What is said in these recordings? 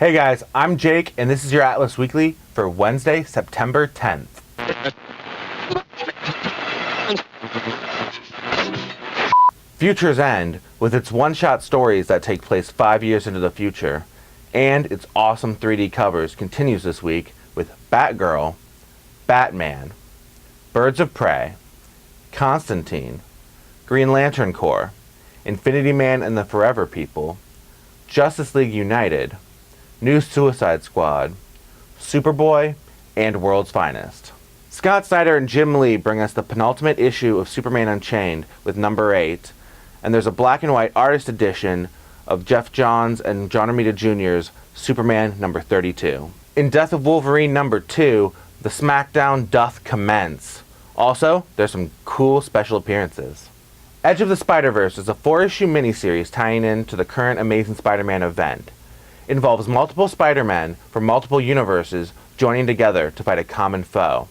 Hey guys, I'm Jake, and this is your Atlas Weekly for Wednesday, September 10th. Future's End, with its one-shot stories that take place 5 years into the future, and its awesome 3D covers, continues this week with Batgirl, Batman, Birds of Prey, Constantine, Green Lantern Corps, Infinity Man and the Forever People, Justice League United, New Suicide Squad, Superboy, and World's Finest. Scott Snyder and Jim Lee bring us the penultimate issue of Superman Unchained with number 8, and there's a black and white artist edition of Geoff Johns and John Romita Jr.'s Superman number 32. In Death of Wolverine number 2, the SmackDown doth commence. Also, there's some cool special appearances. Edge of the Spider-Verse is a 4-issue miniseries tying in to the current Amazing Spider-Man event. It involves multiple Spider-Men from multiple universes joining together to fight a common foe.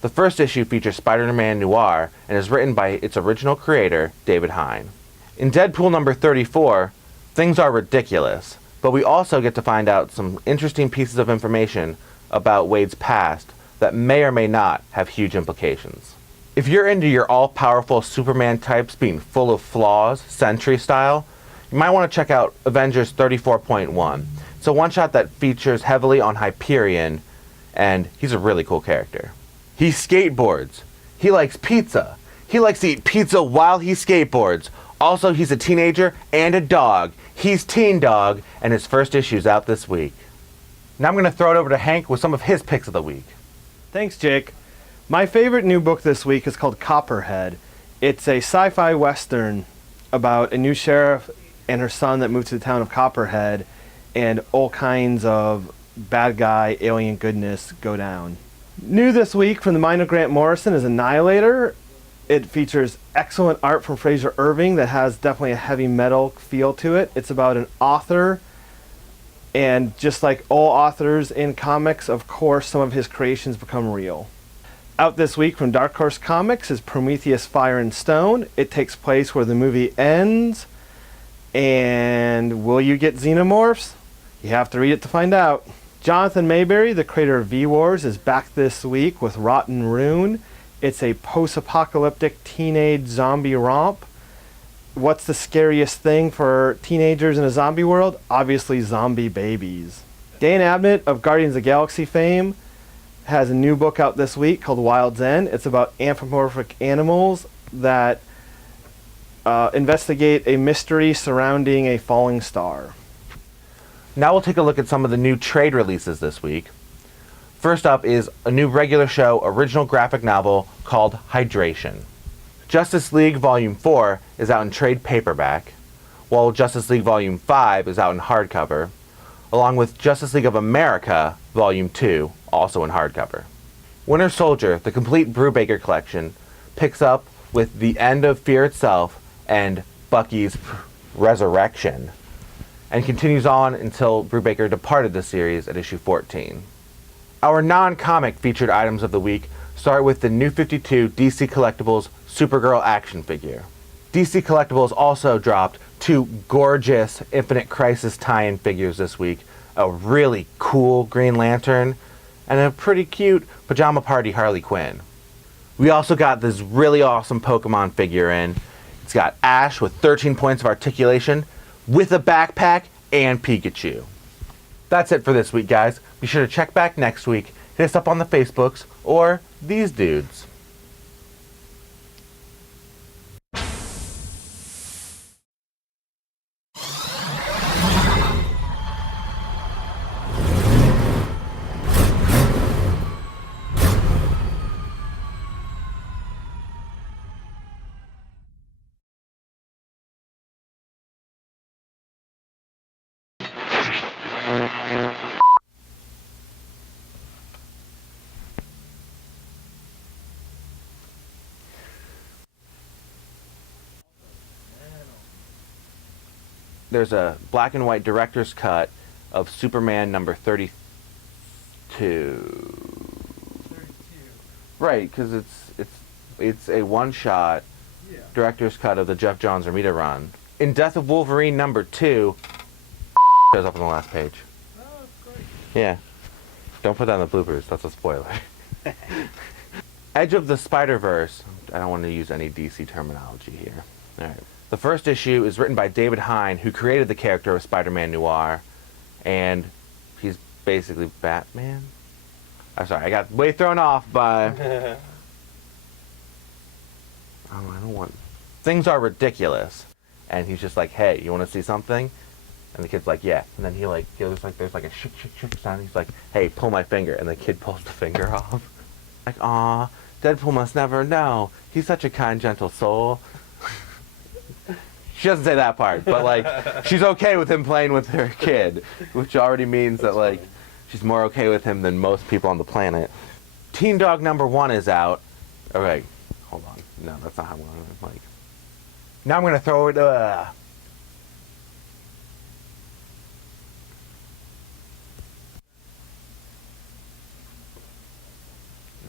The first issue features Spider-Man Noir and is written by its original creator, David Hine. In Deadpool number 34, things are ridiculous, but we also get to find out some interesting pieces of information about Wade's past that may or may not have huge implications. If you're into your all-powerful Superman types being full of flaws, Sentry style, you might want to check out Avengers 34.1. It's a one-shot that features heavily on Hyperion, and he's a really cool character. He skateboards. He likes pizza. He likes to eat pizza while he skateboards. Also, he's a teenager and a dog. He's Teen Dog, and his first issue's out this week. Now I'm going to throw it over to Hank with some of his picks of the week. Thanks, Jake. My favorite new book this week is called Copperhead. It's a sci-fi western about a new sheriff and her son that moved to the town of Copperhead, and all kinds of bad guy alien goodness go down. New this week from the mind of Grant Morrison is Annihilator. It features excellent art from Fraser Irving that has definitely a heavy metal feel to it. It's about an author, and just like all authors in comics, of course, some of his creations become real. Out this week from Dark Horse Comics is Prometheus Fire and Stone. It takes place where the movie ends. And will you get xenomorphs? You have to read it to find out. Jonathan Mayberry, the creator of V-Wars, is back this week with Rotten Rune. It's a post-apocalyptic teenage zombie romp. What's the scariest thing for teenagers in a zombie world? Obviously zombie babies. Dan Abnett of Guardians of the Galaxy fame has a new book out this week called Wild's End. It's about anthropomorphic animals that investigate a mystery surrounding a falling star. Now we'll take a look at some of the new trade releases this week. First up is a new regular show original graphic novel called Hydration. Justice League Volume 4 is out in trade paperback, while Justice League Volume 5 is out in hardcover, along with Justice League of America Volume 2, also in hardcover. Winter Soldier, the complete Brubaker collection, picks up with the end of Fear Itself and Bucky's resurrection, and continues on until Brubaker departed the series at issue 14. Our non-comic featured items of the week start with the New 52 DC Collectibles Supergirl action figure. DC Collectibles also dropped 2 gorgeous Infinite Crisis tie-in figures this week, a really cool Green Lantern, and a pretty cute Pajama Party Harley Quinn. We also got this really awesome Pokemon figure in. It's got Ash with 13 points of articulation, with a backpack, and Pikachu. That's it for this week, guys. Be sure to check back next week. Hit us up on the Facebooks or these dudes. There's a black and white director's cut of Superman number 32. 32. Right, because it's a one-shot director's cut of the Geoff Johns Romita run. In Death of Wolverine number 2, shows up on the last page. Oh, Yeah. Don't put that in the bloopers. That's a spoiler. Edge of the Spider-Verse. I don't want to use any DC terminology here. Alright. The first issue is written by David Hine, who created the character of Spider-Man Noir. And he's basically Batman? I'm sorry, I got way thrown off by... I don't want... Things are ridiculous. And he's just like, hey, you want to see something? And the kid's like, yeah. And then he like goes like, there's like a shik shik shik sound. He's like, hey, pull my finger. And the kid pulls the finger off. Like, aw, Deadpool must never know. He's such a kind, gentle soul. She doesn't say that part, but like, she's okay with him playing with her kid, which already means that like, she's more okay with him than most people on the planet. Teen Dog #1 is out. Okay, hold on. No, that's not how I'm like. Now I'm gonna throw it.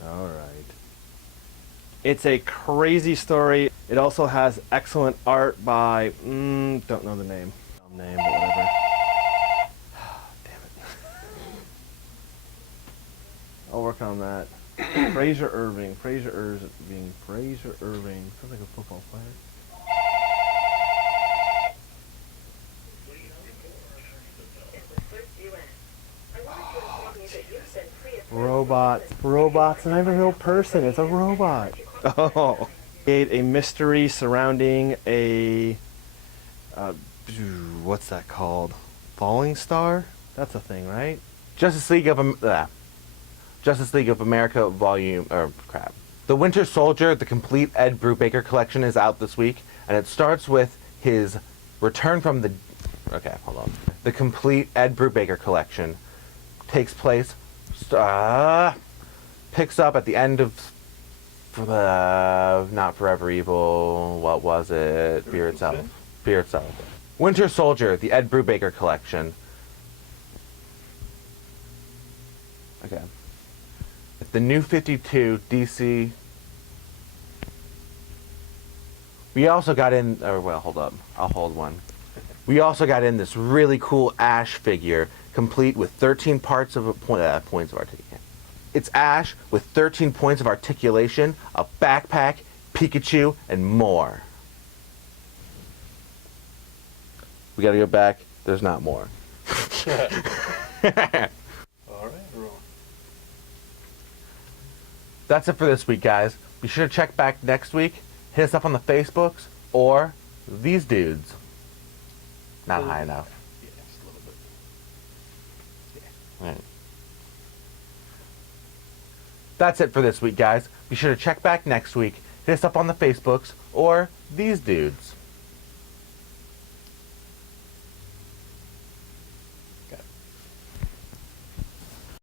All right. It's a crazy story. It also has excellent art by don't know the name. Dumb name, but whatever. Damn it. I'll work on that. Fraser Irving. Fraser Irving. Sounds like a football player. Robots, not even a real person. It's a robot. Oh. A mystery surrounding a what's that called? Falling Star? That's a thing, right? Justice League of America volume The Winter Soldier, the complete Ed Brubaker collection is out this week, and it starts with his return from the The complete Ed Brubaker collection takes place picks up at the end of Not Forever Evil. What was it? Fear Itself. Fear Itself. Winter Soldier, the Ed Brubaker collection. Okay. The New 52 DC. We also got in. Hold up. I'll hold one. We also got in this really cool Ash figure, complete with 13 points of articulation. It's Ash with 13 points of articulation, a backpack, Pikachu, and more. We gotta go back. There's not more. Alright, roll. That's it for this week, guys. Be sure to check back next week. Hit us up on the Facebooks or these dudes. Not high enough. Yeah, just a little bit. Right. That's it for this week, guys. Be sure to check back next week. Hit us up on the Facebooks or these dudes.